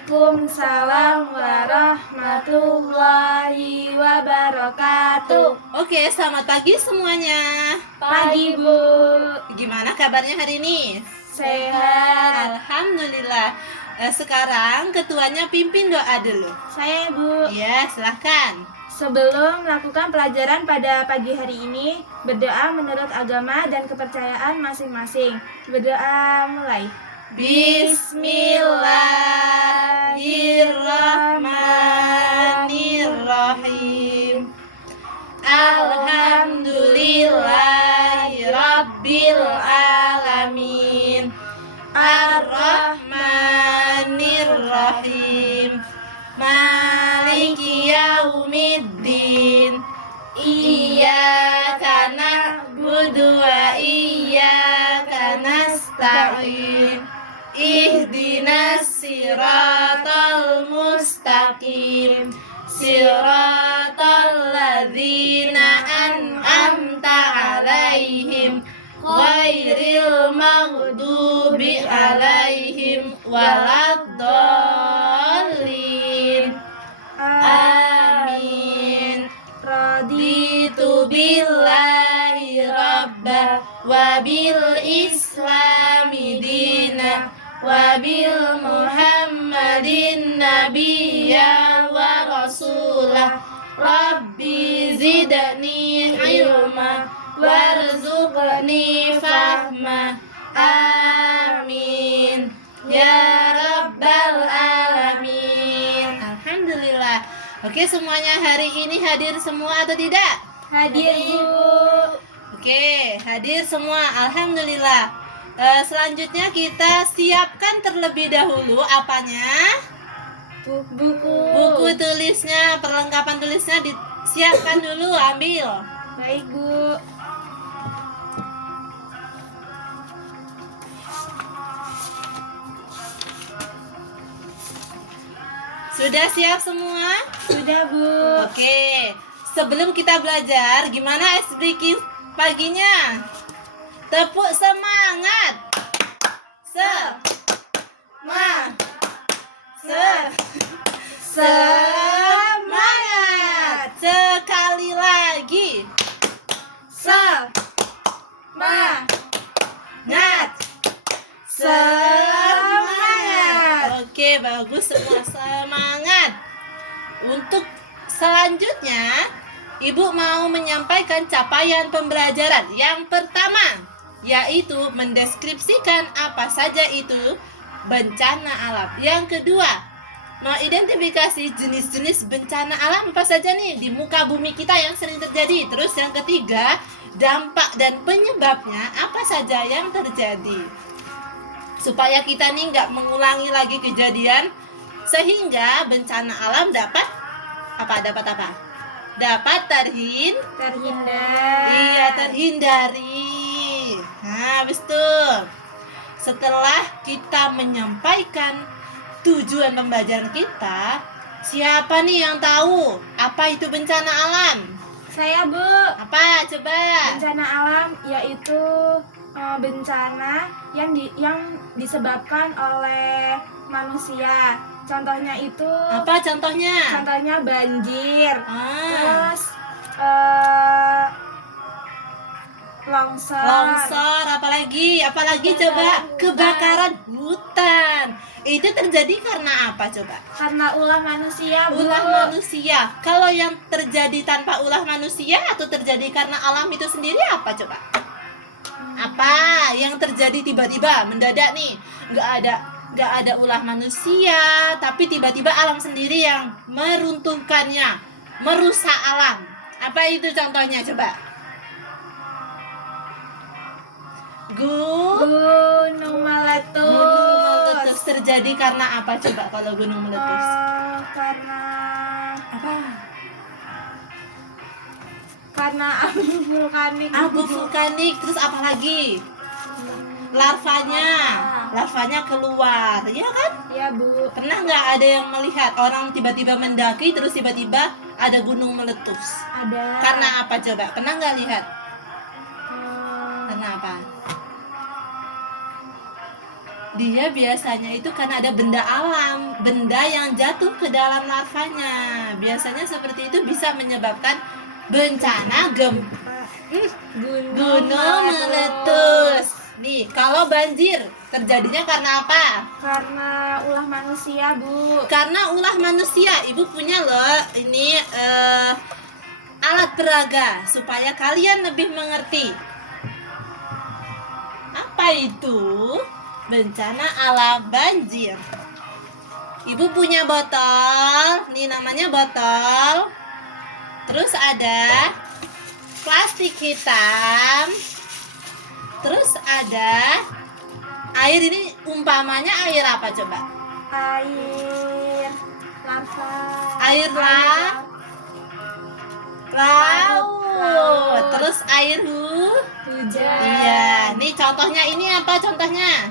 Waalaikumsalam warahmatullahi wabarakatuh. Oke, selamat pagi semuanya. Pagi, Bu. Gimana kabarnya hari ini? Sehat. Alhamdulillah. Sekarang ketuanya pimpin doa dulu. Saya, Bu. Iya, silahkan. Sebelum melakukan pelajaran pada pagi hari ini, berdoa menurut agama dan kepercayaan masing-masing. Berdoa mulai. Bismillahirrahmanirrahim. Alhamdulillahirabbil alamin. Ar-Rahmanir-Rahim. Maliki yaumiddin. Iyyaka na'budu wa iyyaka nasta'in. Ihdinas siratal mustaqim. Siratal ladzina an'amta 'alaihim ghairil maghdubi 'alaihim waladdallin. Amin. Raditu billahi rabba wa bil islami dina wa bil muhammadin nabiyya wa rasulah. Rabbi zidni ilma warzuqni fahma. Amin ya rabbal alamin. Alhamdulillah. Oke, semuanya hari ini hadir semua atau tidak? Hadir, Bu. Oke, hadir semua. Alhamdulillah. Selanjutnya kita siapkan terlebih dahulu apanya? Buku. Buku tulisnya, perlengkapan tulisnya disiapkan dulu, ambil. Baik, Bu. Sudah siap semua? Sudah, Bu. Oke, sebelum kita belajar, gimana ice breaking paginya? Tepuk semangat. Semangat. Sekali lagi. Semangat. Oke, bagus semua, semangat. Untuk selanjutnya, Ibu mau menyampaikan capaian pembelajaran yang pertama, yaitu mendeskripsikan apa saja itu bencana alam. Yang kedua, mengidentifikasi jenis-jenis bencana alam apa saja nih di muka bumi kita yang sering terjadi. Terus yang ketiga, dampak dan penyebabnya apa saja yang terjadi. Supaya kita nih nggak mengulangi lagi kejadian, sehingga bencana alam dapat apa? Dapat Terhindar. Iya, terhindari. Nah, habis itu setelah kita menyampaikan tujuan pembelajaran kita, siapa nih yang tahu apa itu bencana alam? Saya, Bu. Apa? Coba. Bencana alam yaitu bencana yang disebabkan oleh manusia. Contohnya itu Apa contohnya? contohnya banjir, terus Longsor, apalagi coba kebakaran hutan. Itu terjadi karena apa coba? Karena ulah manusia, Bu. Ulah manusia. Kalau yang terjadi tanpa ulah manusia atau terjadi karena alam itu sendiri apa coba? Apa yang terjadi tiba-tiba mendadak nih? Nggak ada ulah manusia, tapi tiba-tiba alam sendiri yang meruntuhkannya, merusak alam. Apa itu contohnya coba? Gunung meletus. Gunung meletus terjadi karena apa coba kalau gunung meletus? Karena Apa? Karena abu vulkanik. Abu vulkanik, terus apa lagi? Larvanya keluar, ya kan? Ya, Bu. Pernah nggak ada yang melihat orang tiba-tiba mendaki terus tiba-tiba ada gunung meletus? Ada. Karena apa coba? Pernah nggak lihat? Hmm, Karena apa? Dia biasanya itu karena ada benda alam, benda yang jatuh ke dalam larvanya. Biasanya seperti itu bisa menyebabkan bencana gunung meletus. Nih, kalau banjir terjadinya karena apa? Karena ulah manusia, Bu. Karena ulah manusia. Ibu punya loh ini alat peraga supaya kalian lebih mengerti. Apa itu? Bencana alam banjir. Ibu punya botol, nih namanya botol. Terus ada plastik hitam. Terus ada air, ini umpamanya air apa coba? Air larva. Air laut. Terus air Hujan. Iya, nih contohnya ini apa contohnya?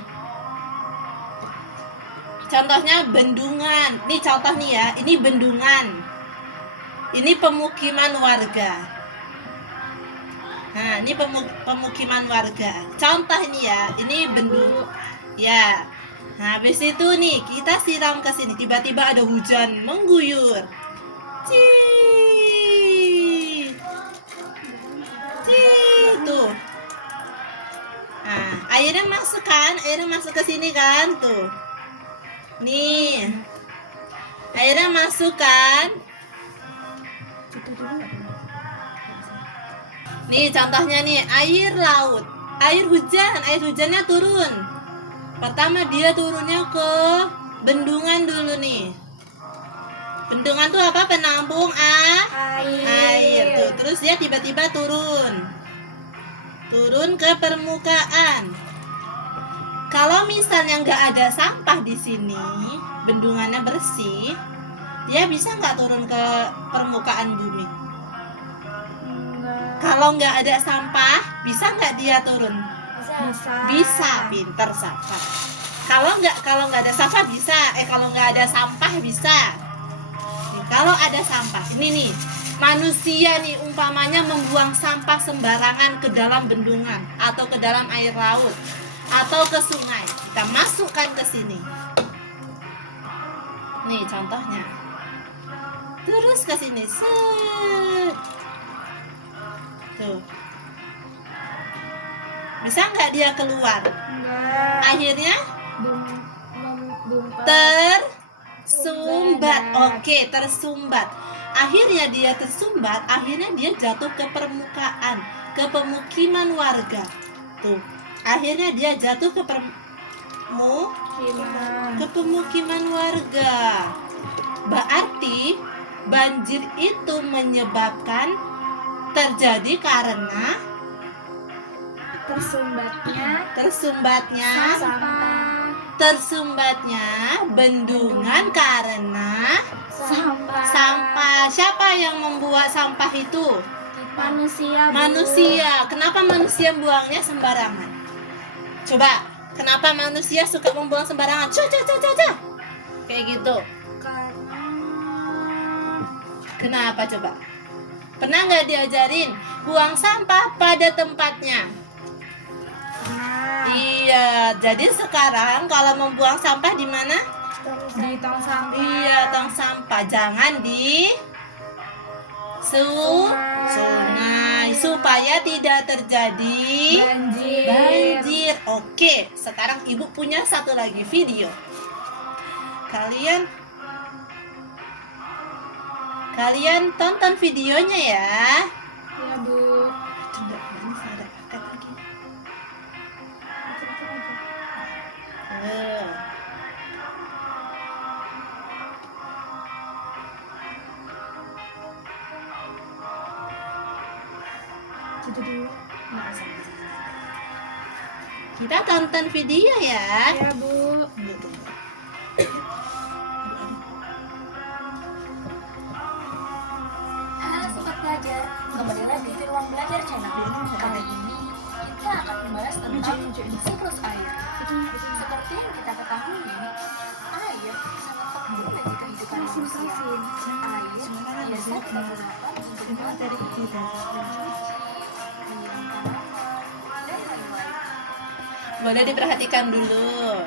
Contohnya bendungan. Nih contoh nih ya, ini bendungan. Ini pemukiman warga. Nah, ini pemukiman warga. Contoh ini ya, ini bendungan. Ya. Nah, habis itu nih kita siram ke sini. Tiba-tiba ada hujan mengguyur. Cii. Cii, tuh. Nah, airnya masuk kan? Airnya masuk ke sini kan? Tuh. Nih. Airnya masuk kan? Nih contohnya nih, air laut. Air hujannya turun. Pertama dia turunnya ke bendungan dulu nih. Bendungan tuh apa? Penampung air tuh. Terus dia tiba-tiba turun ke permukaan. Kalau misalnya nggak ada sampah di sini, bendungannya bersih, dia bisa nggak turun ke permukaan bumi? Kalau nggak ada sampah, bisa nggak dia turun? Bisa, pinter sampah. Kalau nggak ada sampah bisa. Kalau nggak ada sampah bisa. Nih, kalau ada sampah, ini nih manusia nih umpamanya membuang sampah sembarangan ke dalam bendungan atau ke dalam air laut atau ke sungai, kita masukkan ke sini. Nih contohnya. Terus ke sini. Set. Tuh. Bisa nggak dia keluar? Enggak. Akhirnya Tersumbat. tersumbat. Oke, tersumbat. Akhirnya dia tersumbat, akhirnya dia jatuh ke permukaan, ke pemukiman warga. Tuh. Akhirnya dia jatuh ke pemukiman warga. Berarti banjir itu menyebabkan terjadi karena tersumbatnya bendungan karena sampah. Siapa yang membuat sampah itu? Manusia. Kenapa manusia buangnya sembarangan? Coba, kenapa manusia suka membuang sembarangan? Kayak gitu. Kenapa coba? Pernah nggak diajarin buang sampah pada tempatnya? Iya, jadi sekarang kalau membuang sampah di mana? Di tong sampah. Iya, tong sampah. Jangan di sungai supaya tidak terjadi banjir. Oke, sekarang ibu punya satu lagi video. Kalian tonton videonya ya. Ya, Bu. Kita tonton video ya. Ya, Bu. Halo sobat belajar, kembali lagi di ruang belajar channel. Kali ini kita akan membahas tentang siklus air. Seperti yang kita ketahui, air sangat penting bagi kehidupan manusia. Air biasa digunakan untuk mandi, mencuci, menyiram tanaman, dan lain-lain. Boleh diperhatikan dulu.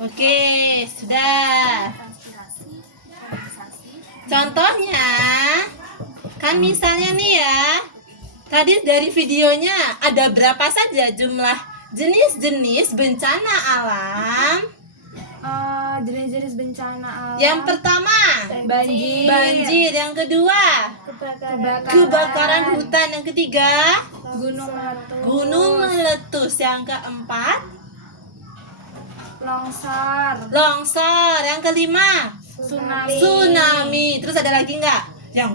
Oke, sudah. Contohnya, kan misalnya nih ya, tadi dari videonya ada berapa saja jumlah jenis-jenis bencana alam? Jenis-jenis bencana alam. Yang pertama, banjir. Yang kedua, kebakaran hutan. Yang ketiga, gunung meletus. Yang keempat, longsor. Yang kelima, tsunami. Terus ada lagi nggak? Yang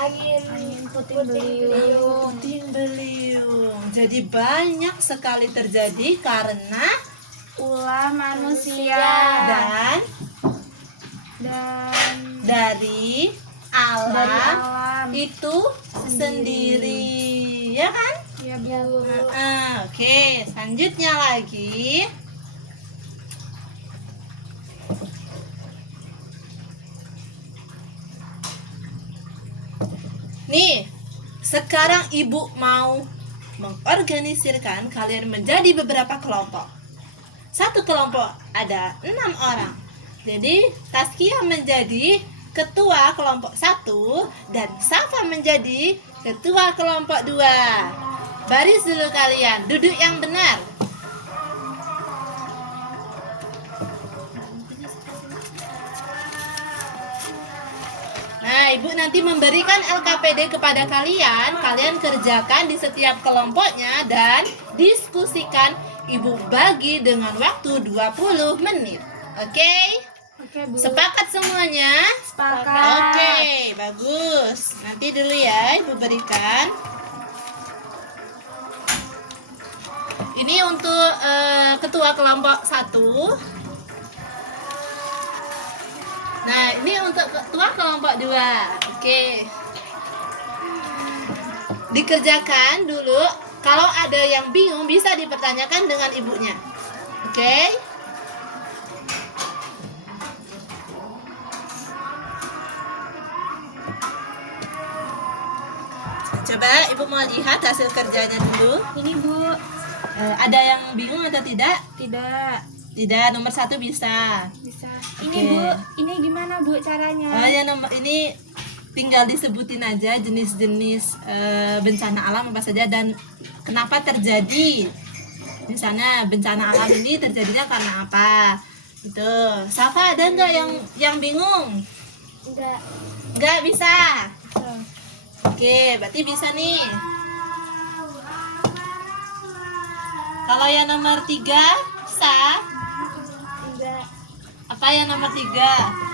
Angin puting beliung. Jadi banyak sekali terjadi karena Ulah manusia dan dari alam itu sendiri, ya kan? Ya, Bu. Oke, selanjutnya lagi. Nih, sekarang ibu mau mengorganisirkan kalian menjadi beberapa kelompok. Satu kelompok ada 6 orang. Jadi Taskia menjadi ketua kelompok 1 dan Safa menjadi ketua kelompok 2. Baris dulu kalian, duduk yang benar. Nah, ibu nanti memberikan LKPD kepada kalian. Kalian kerjakan di setiap kelompoknya dan diskusikan. Ibu bagi dengan waktu 20 menit. Oke? Oke, Bu. Sepakat semuanya? Sepakat. Oke, bagus. Nanti dulu ya ibu berikan. Ini untuk ketua kelompok 1. Nah, ini untuk ketua kelompok 2. Oke. Dikerjakan dulu. Kalau ada yang bingung bisa dipertanyakan dengan ibunya. Oke? Coba ibu mau lihat hasil kerjanya dulu. Ini, Bu. Ada yang bingung atau tidak? Tidak, nomor 1 bisa. bisa. Oke. Ini, Bu. Ini gimana, Bu, caranya? Ya nomor ini tinggal disebutin aja jenis-jenis bencana alam apa saja dan kenapa terjadi. Misalnya bencana alam ini terjadinya karena apa? Itu. Safa ada nggak yang bingung? Nggak bisa. Oke, berarti bisa nih. Kalau yang nomor 3 bisa? Enggak. Apa yang nomor 3?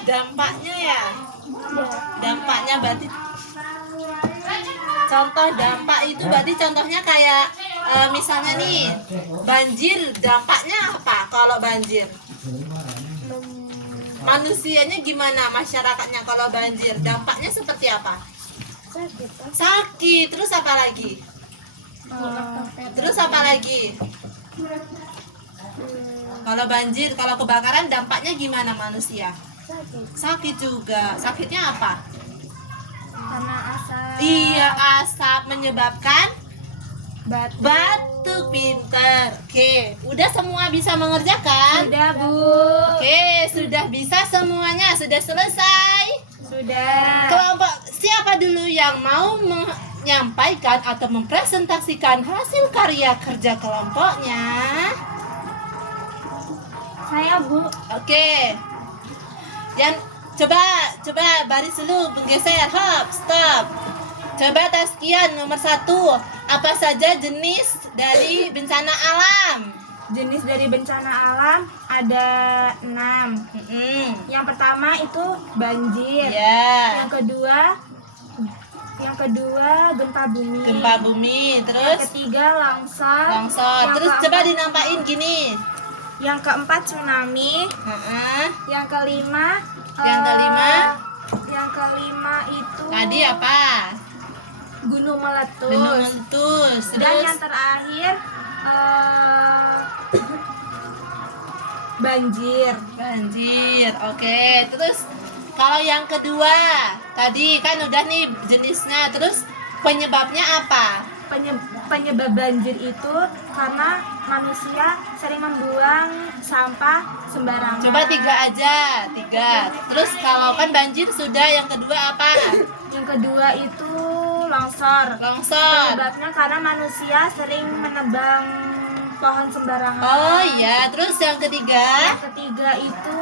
Dampaknya ya? Dampaknya berarti contoh dampak itu berarti contohnya kayak misalnya nih banjir, dampaknya apa kalau banjir? Manusianya gimana, masyarakatnya kalau banjir dampaknya seperti apa? Sakit. Terus apa lagi? Terus apa lagi? Kalau banjir, kalau kebakaran dampaknya gimana manusia? Sakit juga. Sakitnya apa? Karena asap. Iya, asap menyebabkan batuk. Pinter. Oke, udah semua bisa mengerjakan? Sudah, Bu. Oke, sudah bisa semuanya, sudah selesai. Sudah. Kelompok siapa dulu yang mau menyampaikan atau mempresentasikan hasil karya kerja kelompoknya? Saya, Bu. Oke. Yang coba baris dulu, bergeser, hop, stop. Coba Taskia nomor 1. Apa saja jenis dari bencana alam? Jenis dari bencana alam ada 6. Yang pertama itu banjir. Ya. Yang kedua gempa bumi. Gempa bumi. Yang Terus ketiga longsor. longsor. Yang Terus keempat- coba dinampain gini. Yang keempat tsunami. Heeh. Yang kelima Yang kelima? Yang kelima itu Tadi apa? gunung meletus. Gunung meletus. Dan Terus yang terakhir banjir. banjir. Oke. Terus kalau yang kedua, tadi kan udah nih jenisnya. Terus penyebabnya apa? Penyebab banjir itu karena manusia sering membuang sampah sembarangan. Coba 3 aja. 3. Terus kalau kan banjir sudah, yang kedua apa? Yang kedua itu longsor. Longsor. Penyebabnya karena manusia sering menebang pohon sembarangan. Oh iya. Terus yang ketiga? Yang ketiga itu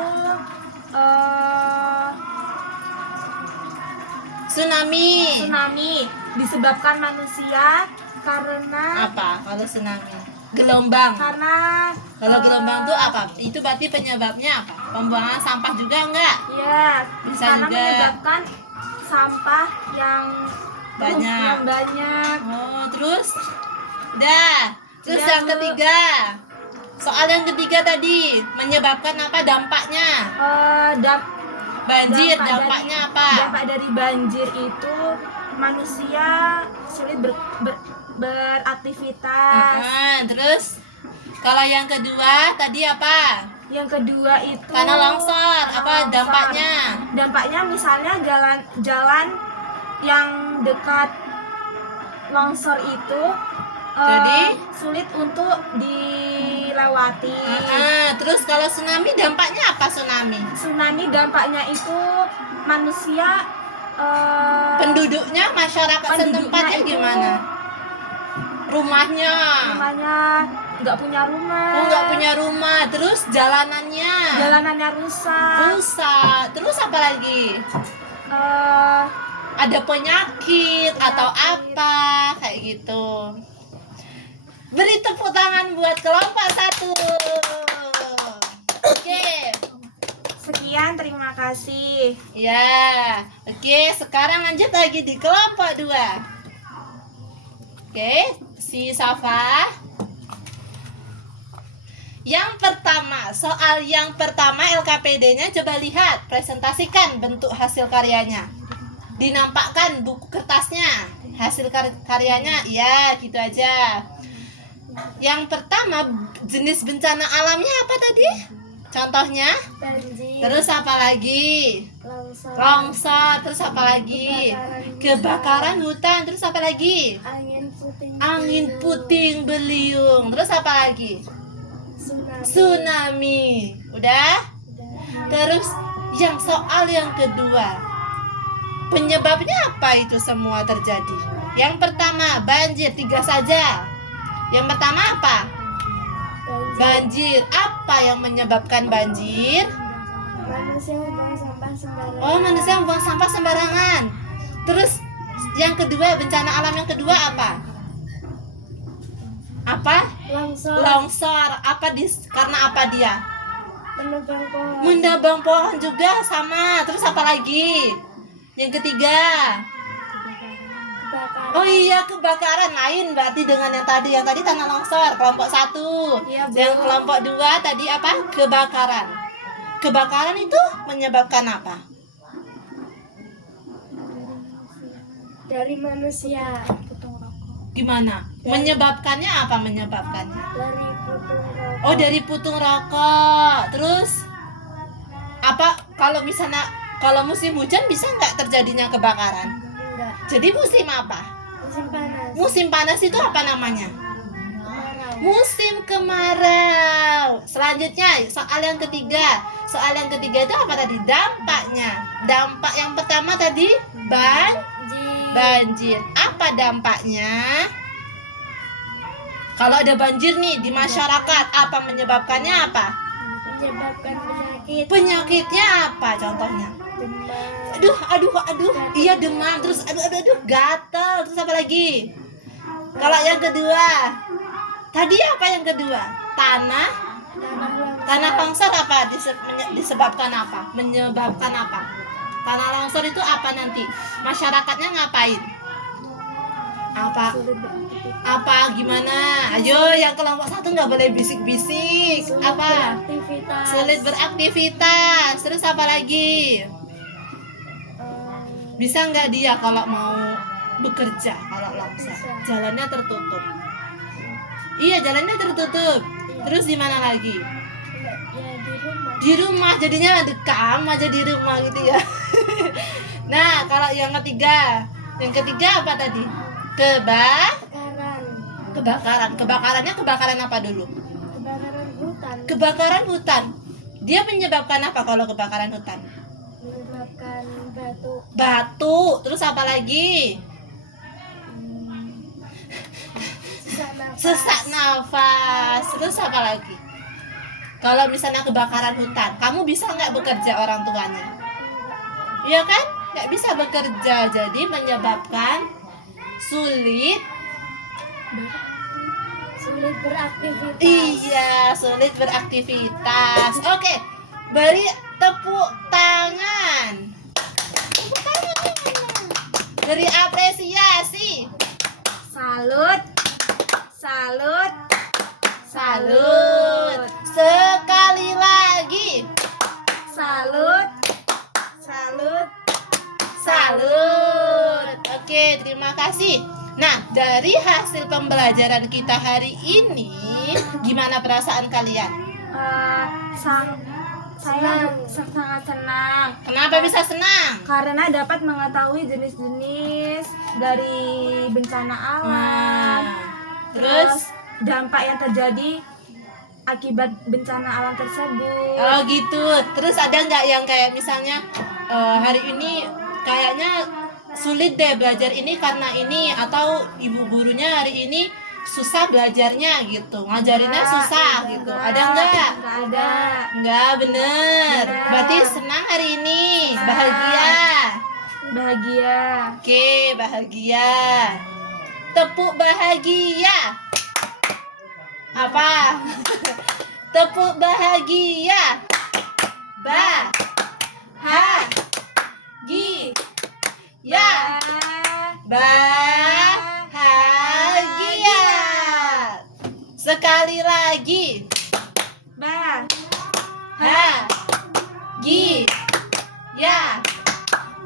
Tsunami. tsunami disebabkan manusia karena Apa kalau tsunami? Gelombang. Kalau gelombang itu apa? Itu berarti penyebabnya apa? Pembuangan sampah juga enggak? ya Bisa karena juga. menyebabkan sampah yang Banyak. banyak. Oh, terus? Dah. Terus Udah, yang Bu. ketiga. Soal yang ketiga tadi menyebabkan apa dampaknya? Banjir, dampaknya apa? Dampak dari banjir itu manusia sulit beraktivitas. Terus kalau yang kedua tadi apa? Yang kedua itu Karena longsor, apa dampaknya? Dampaknya misalnya jalan yang dekat longsor itu Jadi? sulit untuk dilewati. Terus kalau tsunami dampaknya apa tsunami? Tsunami dampaknya itu manusia Penduduknya, masyarakat penduduknya setempatnya itu gimana? Rumahnya? rumahnya nggak punya rumah. Oh, nggak punya rumah. Terus jalanannya? Jalanannya rusak. Rusak. Terus apa lagi? Eh, Ada penyakit atau apa kayak gitu. Beri tepuk tangan buat kelompok 1. Oke. Sekian, terima kasih. Ya. Oke, sekarang lanjut lagi di kelompok 2. Oke, si Safa. Yang pertama, soal yang pertama LKPD-nya coba lihat, presentasikan bentuk hasil karyanya. Dinampakkan buku kertasnya, hasil karyanya, ya gitu aja. Yang pertama, jenis bencana alamnya apa tadi? Contohnya? Banjir, Terus apa lagi? longsor, Longsor, terus apa lagi? Kebakaran hutan, terus apa lagi? Angin puting beliung, terus apa lagi? Tsunami. Udah? Terus yang soal yang kedua, penyebabnya apa itu semua terjadi? Yang pertama banjir, 3 saja. Yang pertama apa? Banjir. Apa yang menyebabkan banjir? Manusia membuang sampah sembarangan. Oh, manusia membuang sampah sembarangan. Terus yang kedua, bencana alam yang kedua apa? Apa? Longsor, Longsor. Karena apa dia? menebang pohon, Menebang pohon juga sama. Terus apa lagi? Yang ketiga. kebakaran. Oh iya, kebakaran lain berarti dengan yang tadi. Yang tadi tanah longsor, kelompok 1. Iya, Bu. Yang kelompok 2 tadi apa? Kebakaran. Kebakaran itu menyebabkan apa? Dari manusia. Gimana? Menyebabkannya apa menyebabkannya? Dari putung rokok. Oh, dari putung rokok. Terus apa kalau misalnya kalau musim hujan bisa nggak terjadinya kebakaran? Enggak. Jadi musim apa? Musim panas. Musim panas itu apa namanya? Kemarau. Musim kemarau. Selanjutnya soal yang ketiga. Soal yang ketiga itu apa tadi? Dampaknya. Dampak yang pertama tadi banjir. Apa dampaknya? Kalau ada banjir nih di masyarakat, apa menyebabkannya apa? Menyebabkan penyakit. Penyakitnya apa contohnya? Demam. Aduh. Iya demam, terus aduh, gatal, terus apa lagi? Kalau yang kedua, tadi apa yang kedua? tanah longsor apa? Disebabkan apa? Menyebabkan apa? Tanah longsor itu apa nanti? Masyarakatnya ngapain? Apa gimana? Ayo yang kelompok 1 nggak boleh bisik-bisik. Apa? Sulit beraktivitas. Terus apa lagi? Bisa nggak dia kalau mau bekerja kalau longsor? Jalannya tertutup. Iya, jalannya tertutup. Terus di mana lagi? Di rumah, jadinya dekam aja di rumah gitu ya. Nah, kalau yang ketiga apa tadi? Kebakarannya kebakaran apa dulu? Kebakaran hutan. Dia menyebabkan apa kalau kebakaran hutan? Menyebabkan Batu. Terus apa lagi? Sesak nafas. Terus apa lagi? Kalau misalnya kebakaran hutan, kamu bisa nggak bekerja orang tuanya? Iya kan? Nggak bisa bekerja, jadi menyebabkan sulit beraktivitas. Iya, sulit beraktivitas. Oke, beri tepuk tangan. Tepuk tangan. Beri apresiasi. Salut. Sekali lagi. Salut. Oke, terima kasih. Nah, dari hasil pembelajaran kita hari ini, gimana perasaan kalian? Saya sangat senang. Kenapa bisa senang? Karena dapat mengetahui jenis-jenis dari bencana alam. Terus dampak yang terjadi akibat bencana alam tersebut. oh gitu. Terus ada nggak yang kayak misalnya hari ini kayaknya sulit deh belajar ini karena ini, atau ibu gurunya hari ini susah belajarnya gitu, ngajarinnya susah gitu. Ada nggak? Nggak ada. Nggak, bener. Berarti senang hari ini, bahagia. Oke, bahagia. Tepuk bahagia. Apa? Tepuk bahagia. Ya. Bahagia. Sekali lagi. Ya.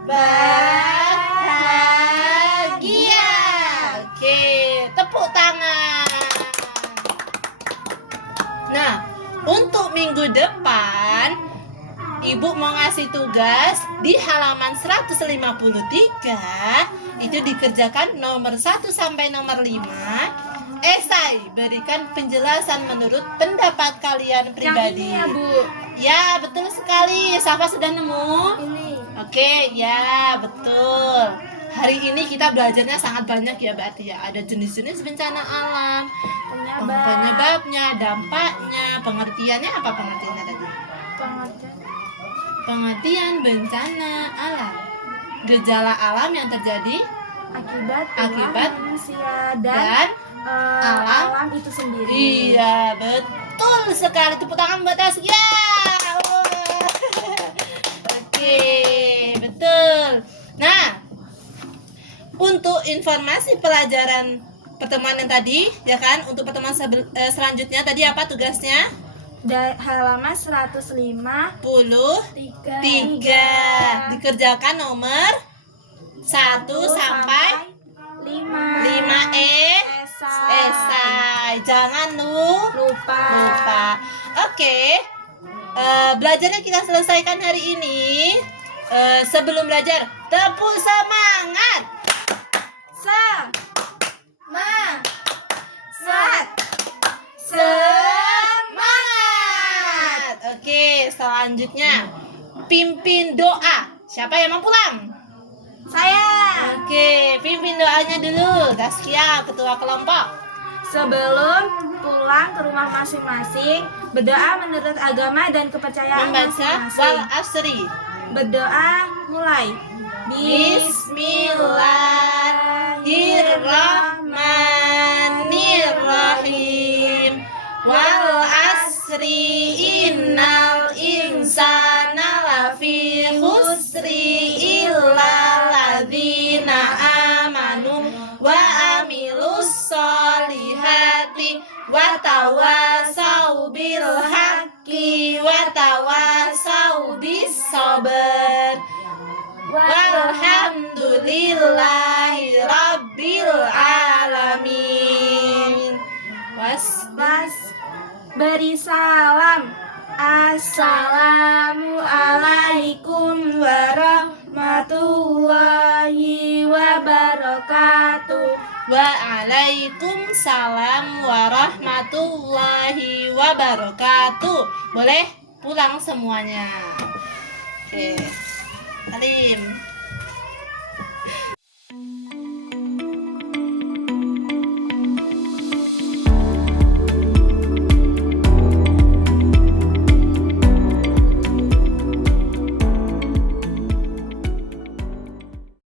Bahagia. Oke, tepuk tangan. Nah, untuk minggu depan Ibu mau ngasih tugas di halaman 153, itu dikerjakan nomor 1 sampai nomor 5. Esai, berikan penjelasan menurut pendapat kalian pribadi. Yang ini ya, Bu. Ya, betul sekali. Safa sudah nemu? Ini. Oke, ya, betul. Hari ini kita belajarnya sangat banyak ya, berarti ya. Ada jenis-jenis bencana alam, penyebabnya, dampaknya, pengertiannya apa pengertiannya tadi? Pengertian bencana alam. Gejala alam yang terjadi Akibat manusia dan alam itu sendiri. Iya, betul sekali. Tepuk tangan buat Tasya. Ya. Oke, betul. Nah, untuk informasi pelajaran pertemuan yang tadi, ya kan? Untuk pertemuan selanjutnya tadi apa tugasnya? Halaman 153 dikerjakan nomor 1 sampai 5 esai. Jangan lupa. Oke. Belajarnya kita selesaikan hari ini. Sebelum belajar, tepuk semangat. Semangat. Oke, selanjutnya pimpin doa. Siapa yang mau pulang? Saya. Oke, pimpin doanya dulu. Taskia, ketua kelompok. Sebelum pulang ke rumah masing-masing, berdoa menurut agama dan kepercayaan Membaca wal masing-masing. asri. Berdoa mulai. Bismillahirrahmanirrahim. Wal tawasau bil haqqi wa tawasau bis sabr. Walhamdulillahi rabbil alamin. Beri salam. Assalamualaikum warahmatullahi wabarakatuh. Waalaikumsalam warahmatullahi wabarakatuh. Boleh pulang semuanya. Oke. Salim.